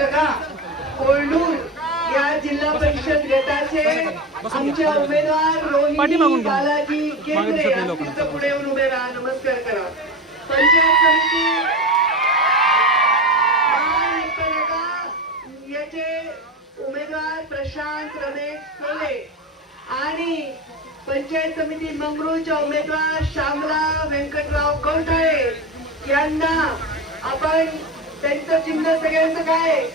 नका. कोल्डूर या जिल्हा परिषद गटाचे आमचे उमेदवार रोहिणी बालाजी केंद्रे यांचं पुढे येऊन उभे राहा. नमस्कार करा. पंचायत समिती याचे उमेदवार प्रशांत रमेश सोले आणि पंचायत समिती मंगरूळच्या उमेदवार श्यामला व्यंकटराव कवठाळे यांना आपण त्यांचं चिन्ह सगळ्यांचं काय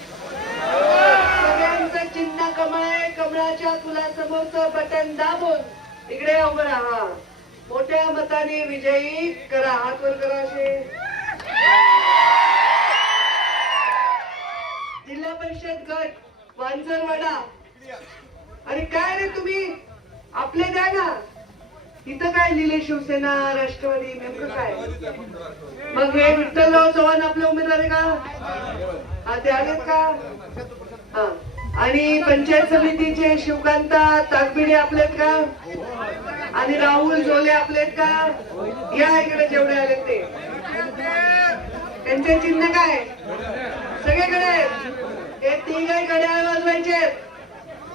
सगळ्यांचं चिन्ह कमळ आहे. कमळाच्या फुलासमोरचं बटन दाबून इकडे उभं राहा. मोठ्या मताने विजयी करा. हात वर करा. असे जिल्हा परिषद गट वांजरवाडा. आणि काय रे तुम्ही आपले द्या ना. इथं काय लिहिले शिवसेना राष्ट्रवादी नेमकं काय. मग हे विठ्ठलराव चव्हाण आपले उमेदवार आहे का. हा ते आलेत का. हा आणि पंचायत समितीचे शिवकांता ताकबिडे आपलेत का आणि राहुल जोले आपलेत का. या इकडे जेवढे आलेत ते त्यांचे चिन्ह काय सगळीकडे. हे तिघही घड्याळ वाजवायचे.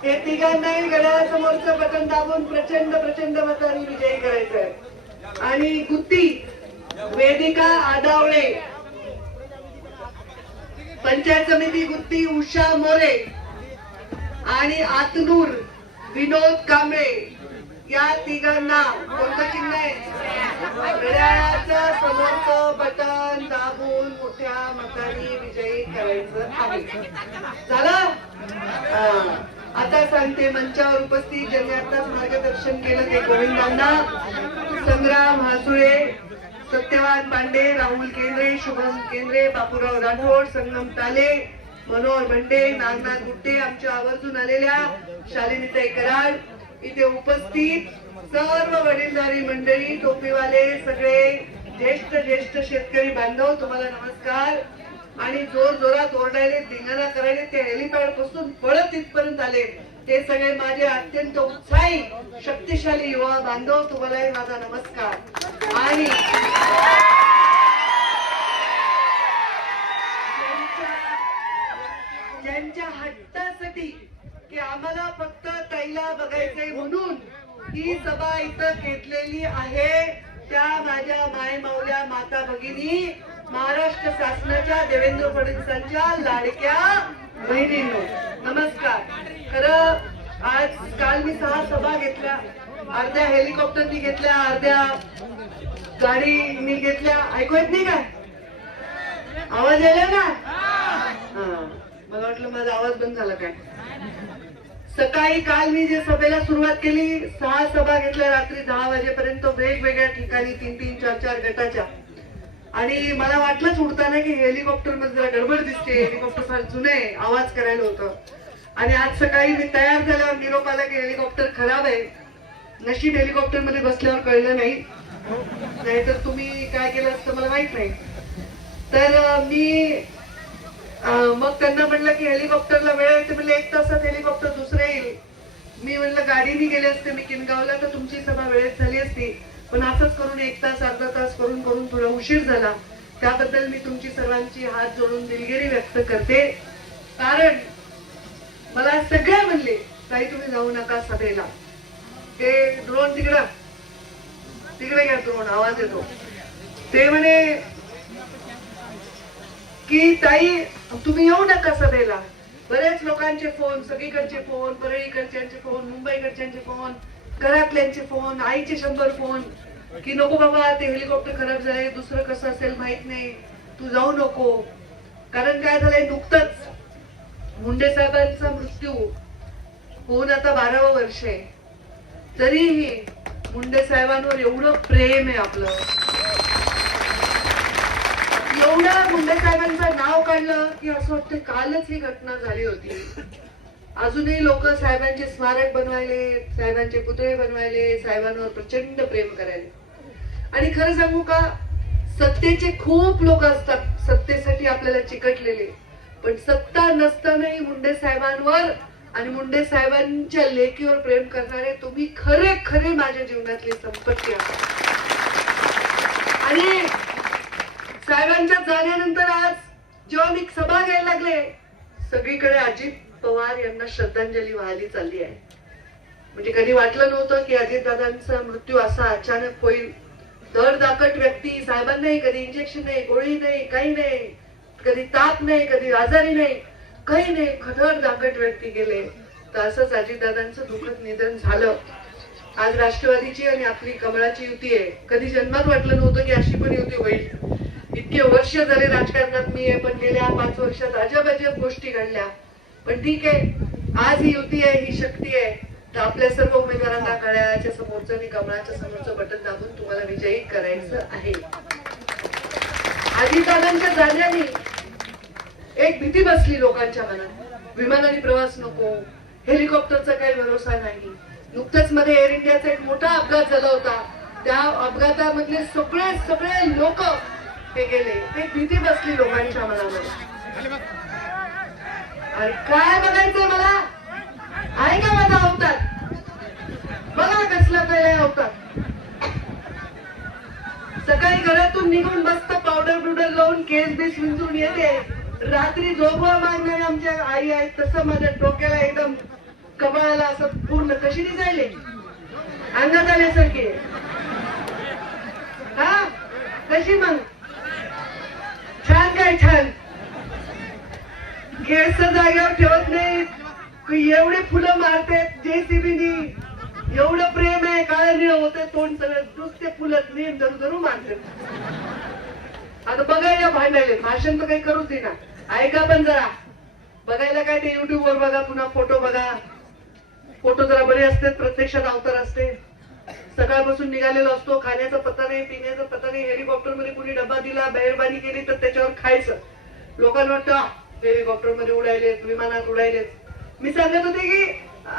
हे तिघांनाही घड्याळासमोरचं बटन दाबून प्रचंड प्रचंड मतांनी विजयी करायचंय. आणि गुत्ती वेदिका आदावळे. पंचायत समिती गुत्ती उषा मोरे आणि आतनूर विनोद कांबळे या तिघांना कोणतं चिन्ह आहे. घड्याळाचं समोरचं बटन दाबून मोठ्या मतांनी विजयी करायचं आहे. झालं. आता सांगते मंचावर उपस्थित ज्यांनी आताच मार्गदर्शन केलं ते गोविंदांना, संग्राम हासुळे, सत्यवान पांडे, राहुल केंद्रे, शुभम केंद्रे, बापूराव राठोड, संगम ताले, मनोहर भंडे, नागनाथ गुट्टे, आमच्या आवर्जून आलेल्या शालिनीताई कराड, इथे उपस्थित सर्व वडीलधारी मंडळी, टोपीवाले, सगळे ज्येष्ठ शेतकरी बांधव, तुम्हाला नमस्कार. आणि जोर जोरात ओरडायले, धिंगाणा करायले, ते हेलिपॅड पासून पळत इथपर्यंत आले ते सगळे माझे अत्यंत उत्साही शक्तिशाली युवा बांधव, तुम्हालाही माझा नमस्कार. आणि ज्यांच्या हट्टासाठी की आम्हाला फक्त ताईला बघायचंय म्हणून ही सभा इथं घेतलेली आहे, त्या माझ्या मायमाऊल्या माता भगिनी, महाराष्ट्र शासनाच्या देवेंद्र फडणवीसांच्या लाडक्या बहिणींनो नमस्कार. खरं आज काल मी 6 सभा घेतल्या. अर्ध्या हेलिकॉप्टरनी घेतल्या, अर्ध्या गाडीनी घेतल्या. ऐकू येत नाही का. आवाज यायला ना. मला वाटलं माझा आवाज बंद झाला काय. सकाळी काल मी जे सभेला सुरुवात केली, 6 सभा घेतल्या रात्री 10 वाजेपर्यंत वेगवेगळ्या ठिकाणी 3-3, 4-4 गटाच्या. आणि मला वाटलंच उडताना की हेलिकॉप्टर मध्ये जरा गडबड दिसते, हेलिकॉप्टर फार जुने आवाज करायला होतं. आणि आज सकाळी मी तयार झाल्यावर निरोप आला की हेलिकॉप्टर खराब आहे. नशीब हेलिकॉप्टर मध्ये बसल्यावर कळलं नाही, नाहीतर तुम्ही काय केलं असतं मला माहित नाही. तर मी मग त्यांना म्हणलं की हेलिकॉप्टरला वेळ आहे. ते म्हणले 1 तासात हेलिकॉप्टर दुसरं येईल. मी म्हणलं गाडीने गेले असते मी किनगावला तर तुमची सभा वेळेत झाली असती, पण असंच करून 1 तास अर्धा तास करून करून थोडा उशीर झाला. त्याबद्दल मी तुमची सर्वांची हात जोडून दिलगिरी व्यक्त करते. कारण मला सगळे म्हणले ताई तुम्ही जाऊ नका सभेला. ते ड्रोन तिकडे घ्या, ड्रोन आवाज येतो. ते म्हणे की ताई तुम्ही येऊ नका सभेला. बरेच लोकांचे फोन, सगळीकडचे फोन, परळीकडच्यांचे फोन, मुंबईकडच्यांचे फोन, घरातल्यांचे फोन, आईचे 100 फोन की नको बाबा ते हेलिकॉप्टर खराब झाले, दुसरं कसं असेल माहित नाही, तू जाऊ नको. कारण काय झालंय, नुकतंच मुंडे साहेबांचा मृत्यू होऊन आता 12वं वर्ष आहे. तरीही मुंडे साहेबांवर एवढं प्रेम आहे आपलं, एवढं मुंडे साहेबांचं नाव काढलं की असं वाटतं कालच ही घटना झाली होती. अजूनही लोक साहेबांचे स्मारक बनवायले, साहेबांचे पुतळे बनवायले, साहेबांवर प्रचंड प्रेम करायले. आणि खरं सांगू का, सत्तेचे खूप लोक असतात सत्तेसाठी आपल्याला चिकटलेले, पण सत्ता नसतानाही मुंडे साहेबांवर आणि मुंडे साहेबांच्या लेकीवर प्रेम करणारे तुम्ही खरे खरे माझ्या जीवनातली संपत्ती आहात. आणि साहेबांच्या जाण्यानंतर आज जेव्हा मी सभा घ्यायला लागले, सगळीकडे अजित पवार यांना श्रद्धांजली वाहिली चालली आहे. म्हणजे कधी वाटलं नव्हतं की अजितदादांचा मृत्यू असा अचानक होईल. धडधाकट व्यक्ती, साहेबांनाही कधी इंजेक्शन नाही, गोळी नाही, काही नाही, कधी ताप नाही, कधी आजारी नाही, काही नाही, धडधाकट व्यक्ती गेले. तर असंच अजितदादांचं दुःखद निधन झालं. आज राष्ट्रवादीची आणि आपली कमळाची युती आहे. कधी जन्मात वाटलं नव्हतं की अशी पण युती होईल. इतके वर्ष झाले राजकारणात मी आहे, पण गेल्या 5 वर्षात अजब गोष्टी घडल्या. पण ठीक आहे, आज ही युती आहे, ही शक्ती आहे. तर आपल्या सर्व उमेदवारांना घड्याळाच्या समोरचं आणि कमळाच्या समोरचं बटन दाबून तुम्हाला विजयी करायचं आहे. अजितदादांच्या जाण्याने एक भीती बसली लोकांच्या मनात. विमानाने प्रवास नको, हेलिकॉप्टरचा काही भरोसा नाही. नुकतंच मध्ये एअर इंडियाचा एक मोठा अपघात झाला होता. त्या अपघातामधले सगळे लोक हे गेले. एक भीती बसली लोकांच्या मनामध्ये. अरे काय बघायचंय मला? आहे का माझा अवतार? बघा कसला काय अवतार. सकाळी घरातून निघून मस्त पावडर बिवडर लावून केस बेस विंचून येते. रात्री झोपवा मागणारे आमच्या आई आहेत तसं माझ्या डोक्याला एकदम कपाळाला असं पूर्ण कशी दिसायले, अंगात आल्यासारखी. हा कशी मग? छान काय छान. केस जागेवर ठेवत नाही. एवढे फुलं मारते जेसीबीनी. एवढं प्रेम आहे. काळ निळ होते तोंड सगळं नुसते फुलत नेम धरू धरू मारते. आता बघायला भांडायले. भाषण तर काही करूच दे ना. ऐका पण जरा. बघायला काय ते युट्यूब वर बघा, पुन्हा फोटो बघा. फोटो जरा बरे असतात, प्रत्यक्षात अवतार असते. सकाळपासून निघालेला असतो, खाण्याचा पत्ता नाही, पिण्याचा पत्ता नाही. हेलिकॉप्टर मध्ये कुणी डबा दिला, मेहरबानी केली तर त्याच्यावर खायचं. लोकांना वाटतं हेलिकॉप्टर मध्ये उडायलेत, विमानात उडायलेत. मी सांगत होते की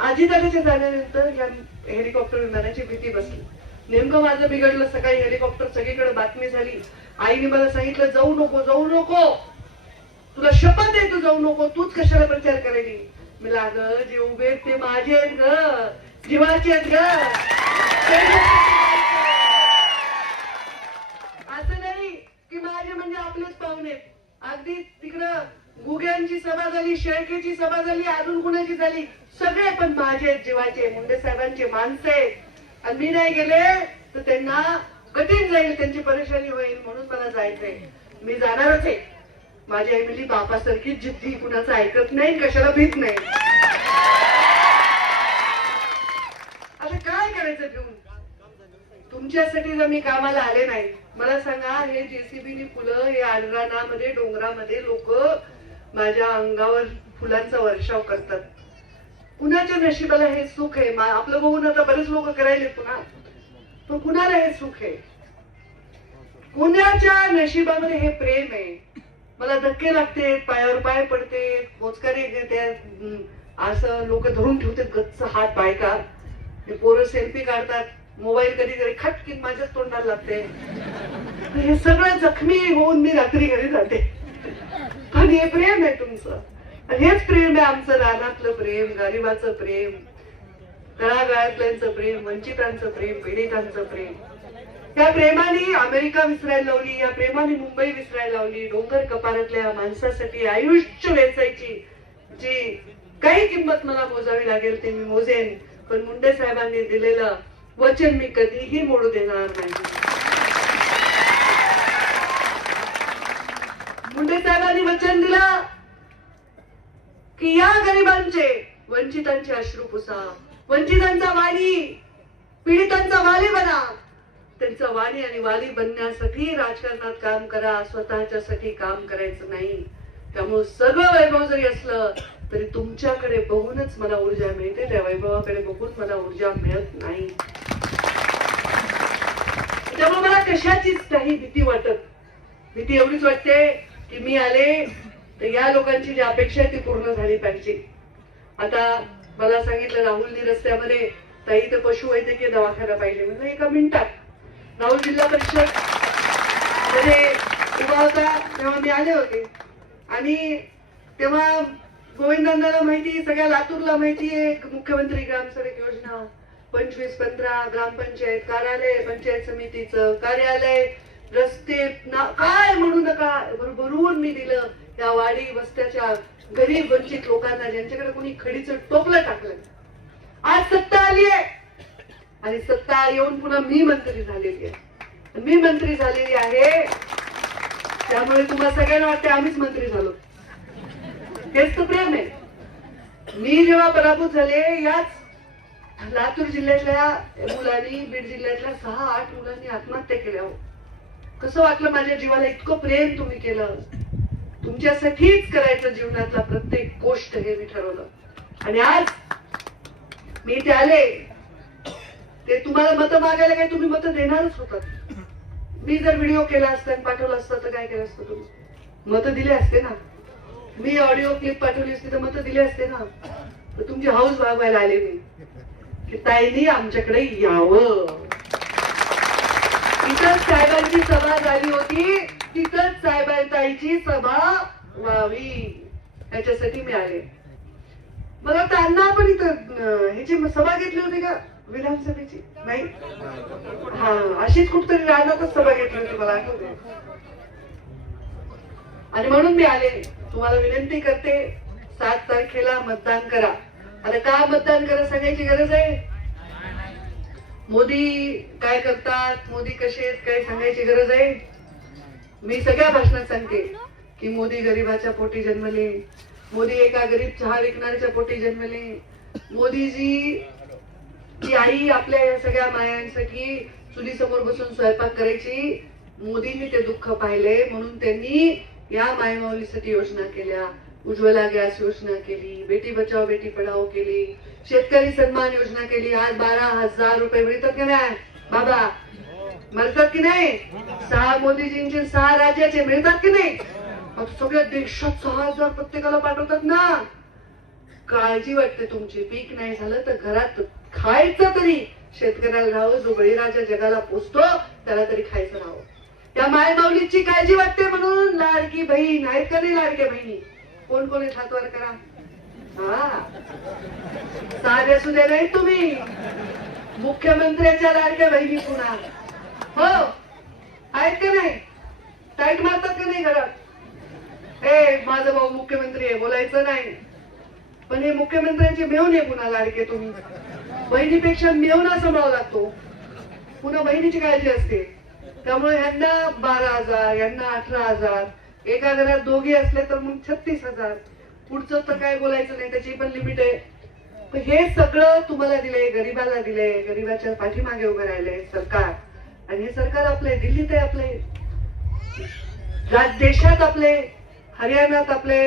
अजितदादाच्या जाण्यानंतर या हेलिकॉप्टर विमानाची भीती बसली. नेमकं माझं बिघडलं. सकाळी हेलिकॉप्टर सगळीकडे बातमी झाली. आईने मला सांगितलं जाऊ नको, जाऊ नको, तुला शपथ आहे तू जाऊ नको, तूच कशाला प्रचार करायली. मी लागलं जे उभे ते माझे आहेत ग, जीवाचे आहेत ग. असं नाही की माझे म्हणजे आपलेच पाहुणे. अगदी तिकडं गुग्यांची सभा झाली, शेळकेची सभा झाली, अजून कुणाची झाली, सगळे पण माझे जीवाचे, मुंडे साहेबांचे माणसे. आणि मी नाही गेले तर त्यांना कठीण जाईल, त्यांची परेशानी होईल. म्हणून मला जायचंय. मी जाणारच आहे. माझी आई म्हणली बापासारखी जिद्दी, कुणाचं ऐकत नाही, कशाला भीत नाही. आता काय करायचं घेऊन? तुमच्यासाठी जर मी कामाला आले नाही, मला सांगा हे जेसीबीनी फुलं हे आडरानामध्ये डोंगरामध्ये लोक माझ्या अंगावर फुलांचा वर्षाव करतात. कुणाच्या नशिबाला हे सुख आहे? आपलं बघून आता बरेच लोक करायले पुन्हा, पण कुणाला हे सुख आहे? कुणाच्या नशिबामध्ये हे प्रेम आहे? मला धक्के लागते, पायावर पाय पडते, मोजकारे देते, असं लोक धरून ठेवते गच्च हात बायका. पोरं सेल्फी काढतात, मोबाईल कधीतरी खटकीत माझ्याच तोंडाला लागते. हे सगळं जखमी होऊन मी रात्री घरी जाते. पण हे प्रेम आहे तुमचं, हेच प्रेम आहे आमचं. रानातलं प्रेम, गरिबाचं प्रेम, तळागाळातल्यांचं प्रेम, वंचितांचं प्रेम, पीडितांचं प्रेम. या प्रेमाने अमेरिका विसरायला लावली, या प्रेमाने मुंबई विसरायला लावली. डोंगर कपारातल्या माणसासाठी आयुष्य वेचायची जी काही किंमत मला मोजावी लागेल ते मी मोजेन. पण मुंडे साहेबांनी दिलेलं वचन मी कधीही मोडू देणार नाही. मुंडे साहेबांनी वचन दिलं की या गरिबांचे, वंचितांचे अश्रू पुसा, वंचितांचा वाली, पीडितांचा वाली बना. त्यांचा वाणी आणि वाली बनण्यासाठी राजकारणात काम करा, स्वतःच्यासाठी काम करायचं नाही. त्यामुळे सगळं वैभव जरी असलं तरी तुमच्याकडे बघूनच मला ऊर्जा मिळते, त्या वैभवाकडे बघून मला ऊर्जा मिळत नाही. त्यामुळे मला कशाचीच काही भीती वाटत. भीती एवढीच वाटते की मी आले तर या लोकांची जी अपेक्षा आहे ती पूर्ण झाली पाहिजे. आता मला सांगितलं राहुलनी रस्त्यामध्ये ताई तर पशुवैद्यकीय दवाखाना पाहिजे. म्हणजे एका मिनिटात राहुल जिल्हा परिषद मध्ये उभा होता तेव्हा मी आले होते. आणि तेव्हा गोविंदांना माहिती, सगळ्या लातूरला माहिती आहे मुख्यमंत्री ग्राम सडक योजना 25-15 ग्रामपंचायत कार्यालय, पंचायत समितीचं कार्यालय, रस्ते काय म्हणू नका भरभरून मी दिलं. त्या वाडी वस्त्याच्या गरीब वंचित लोकांना, ज्यांच्याकडे कोणी खडीचं टोपलं टाकलं, आज सत्ता आली आहे आणि सत्ता येऊन पुन्हा मी मंत्री झालेली आहे. मी मंत्री झालेली आहे त्यामुळे तुम्हाला सगळ्यांना वाटते आम्हीच मंत्री झालो. हेच तर प्रेम आहे. मी जेव्हा पराभूत झाले, याच लातूर जिल्ह्यातल्या मुलांनी, बीड जिल्ह्यातल्या 6-8 मुलांनी आत्महत्या केल्या. कसं वाटलं माझ्या जीवाला? इतकं प्रेम तुम्ही केलं. तुमच्यासाठीच करायचं जीवनातला प्रत्येक गोष्ट हे मी ठरवलं. आणि आज मी ते आले, ते तुम्हाला मतं मागायला काय तुम्ही मतं देणारच होतात. मी जर व्हिडिओ केला असता आणि पाठवला असता तर काय केलं असतं? तुम्ही मतं दिले असते ना. मी ऑडिओ क्लिप पाठवली असते तर मतं दिले असते ना. तर तुमची हाऊस भागवायला आले मी की ताईंनी आमच्याकडे यावं. तिथंच साहेबांची सभा झाली होती, तिथंच साहेबांताईची सभा व्हावी याच्यासाठी मी आले. मला त्यांना पण इथं ह्याची सभा घेतली होती का विधानसभेची? नाही, हा अशीच कुठतरी राहणारच सभा घेतली होती, मला आठवते. आणि म्हणून मी आले. तुम्हाला विनंती करते, 7 तारखेला मतदान करा. आता का मतदान करा सांगायची गरज आहे? मोदी काय करतात, मोदी कसे आहेत, काय सांगायची गरज आहे? मी सगळ्या भाषणात सांगते की मोदी गरीबाच्या पोटी जन्मले, मोदी एका गरीब चहा विकणाऱ्याच्या पोटी जन्मले, मोदीजी ची आई आपल्या या सगळ्या मायांसाठी चुलीसमोर बसून स्वयंपाक करायची. मोदींनी ते दुःख पाहिले म्हणून त्यांनी या मायमाऊलीसाठी योजना केल्या. उज्ज्वला गॅस योजना केली, बेटी बचाओ बेटी पढाओ केली, शेतकरी सन्मान योजना केली. आज 12,000 रुपये मिळतात की नाही बाबा? मिळतात की नाही? 6 मोदीजींचे 6 राज्याचे मिळतात की नाही? सगळ्या देशात 6,000 प्रत्येकाला पाठवतात ना. काळजी वाटते तुमची. पीक नाही झालं तर घरात खायचं तरी शेतकऱ्याला राहावं. जो बळीराजा जगाला पोचतो त्याला तरी खायचं राहावं. त्या मायमाऊलीची काळजी वाटते म्हणून लाडकी बहीण आहेत का नाही? लाडक्या बहिणी कोण कोण आहेत? हातवर करा. हा, साध्या सुद्धा नाही तुम्ही, मुख्यमंत्र्यांच्या लाडक्या बहिणी पुन्हा. हो आहेत का नाही? टाईट मारतात का नाही घरात? माझा भाऊ मुख्यमंत्री आहे बोलायचं नाही. पण हे मुख्यमंत्र्यांचे मेवणे पुन्हा लाडके तुम्ही. बहिणीपेक्षा मेवणा सांभाळावा लागतो. पुन्हा बहिणीची काळजी असते. त्यामुळे यांना 12,000, यांना 18,000. एका घरात दोघी असले तर मग 36,000. पुढचं तर काय बोलायचं नाही, त्याची पण लिमिट आहे. हे सगळं तुम्हाला दिलंय, गरीबाला दिलंय, गरीबाच्या पाठीमागे उभं राहिलंय सरकार. आणि हे सरकार आपले दिल्लीत आहे, आपले देशात आपले, हरियाणात आपले,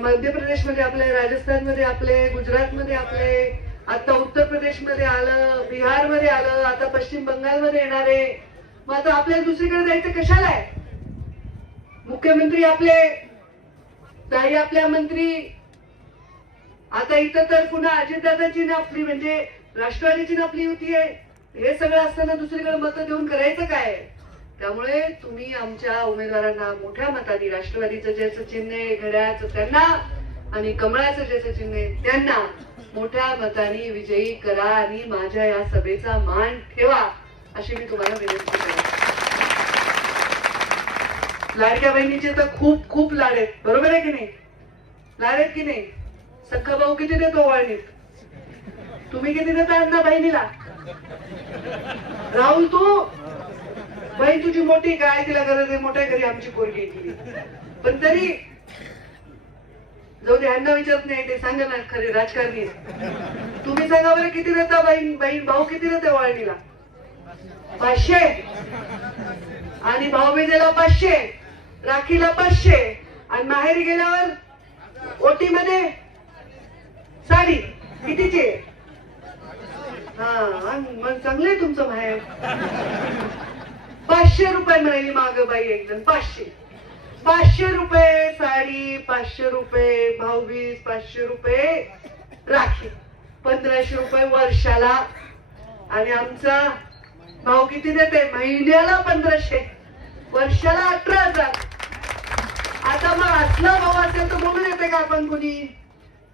मध्य प्रदेशमध्ये आपले, राजस्थानमध्ये आपले, गुजरातमध्ये आपले, आता उत्तर प्रदेशमध्ये आलं, बिहारमध्ये आलं, आता पश्चिम बंगालमध्ये येणार आहे. मग आता आपल्याला दुसरीकडे जायचं कशाला आहे? मुख्यमंत्री आपले, ताई आपल्या मंत्री. आता इथं तर पुन्हा अजितदादाची नापली म्हणजे राष्ट्रवादीची नापली होती आहे. हे सगळं असताना दुसरीकडे मतं देऊन करायचं काय? त्यामुळे तुम्ही आमच्या उमेदवारांना मोठ्या मताने, राष्ट्रवादीचं ज्याचं चिन्ह आहे घड्याळाचं त्यांना आणि कमळाचं ज्याचं चिन्ह आहे त्यांना मोठ्या मताने विजयी करा आणि माझ्या या सभेचा मान ठेवा अशी मी तुम्हाला विनंती करते. लाडक्या बहिणीचे तर खूप खूप लाड आहेत, बरोबर आहे की नाही? लाड आहेत की नाही? सख्खा भाऊ किती देतो वाळणीत? तुम्ही किती देता ना बहिणीला? राहुल तू बहीण तुझी मोठी काय, तिला गरज आहे मोठ्या घरी आमची पोरगी केली. पण तरी जाऊ दे, ह्यांना विचारत नाही, ते सांगा ना खरे राजकारणी. तुम्ही सांगा बरं किती देता बहीण, बहीण भाऊ किती देते वाळणीला? 500. आणि भाऊबीजेला 500, राखीला 500 आणि माहेरी गेल्यावर ओटी मध्ये साडी कितीची? हा मग चांगलंय तुमचं माहेर. 500 रुपये म्हणाली माग बाई एकदम. 500 रुपये साडी, 500 रुपये भाऊबीज, 500 रुपये राखी, 1500 रुपये वर्षाला. आणि आमचा भाऊ किती देते? महिन्याला 1500, वर्षाला 18,000. आता मग असला भाऊ असेल तर बोलून येते का आपण?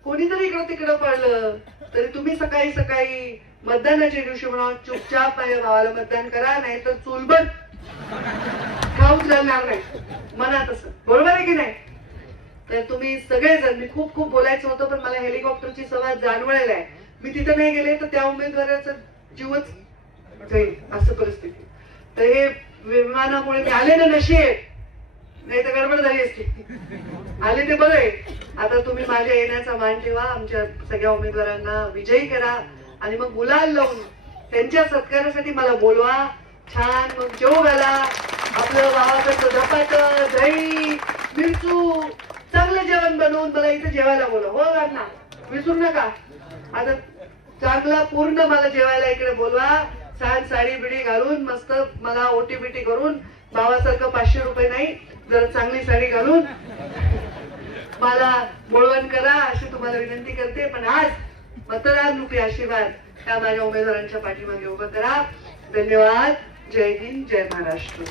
कोणीतरी इकडं तिकडं पडलं तरी तुम्ही सकाळी सकाळी मतदानाच्या दिवशी म्हणा चुपचाप माझ्या भावाला मतदान करा, नाही तर चूलबंद खाऊच घालणार नाही मनात असं, बरोबर आहे की नाही? तर तुम्ही सगळेजण, मी खूप खूप बोलायचं होतं पण मला हेलिकॉप्टरची सवाद जाणवलेला आहे, मी तिथे नाही गेले तर त्या उमेदवाराचा जीवच जाईल असं परिस्थिती. तर हे विमानामुळे मी आले ना, नशीब नाही तर गडबड झाली असती. आले ते बरं आहे. आता तुम्ही माझ्या येण्याचा मान ठेवा, आमच्या सगळ्या उमेदवारांना विजयी करा आणि मग गुलाल लावून त्यांच्या सत्कारासाठी मला बोलवा. छान मग जेव घाला, आपलं गावाकडचं धपाट, दही, मिरचू, चांगलं जेवण बनवून मला इथे जेवायला बोलवा. हो ना, विसरू नका. आता चांगला पूर्ण मला जेवायला इकडे बोलवा. छान साडी बिडी घालून मस्त मला ओटी बिटी करून, भावासारखं 500 रुपये नाही, जरा चांगली साडी घालून मला बोलवण करा अशी तुम्हाला विनंती करते. पण आज मतदान रूपी आशीर्वाद त्या माझ्या उमेदवारांच्या पाठीमागे उभं करा. धन्यवाद. जय हिंद, जय महाराष्ट्र.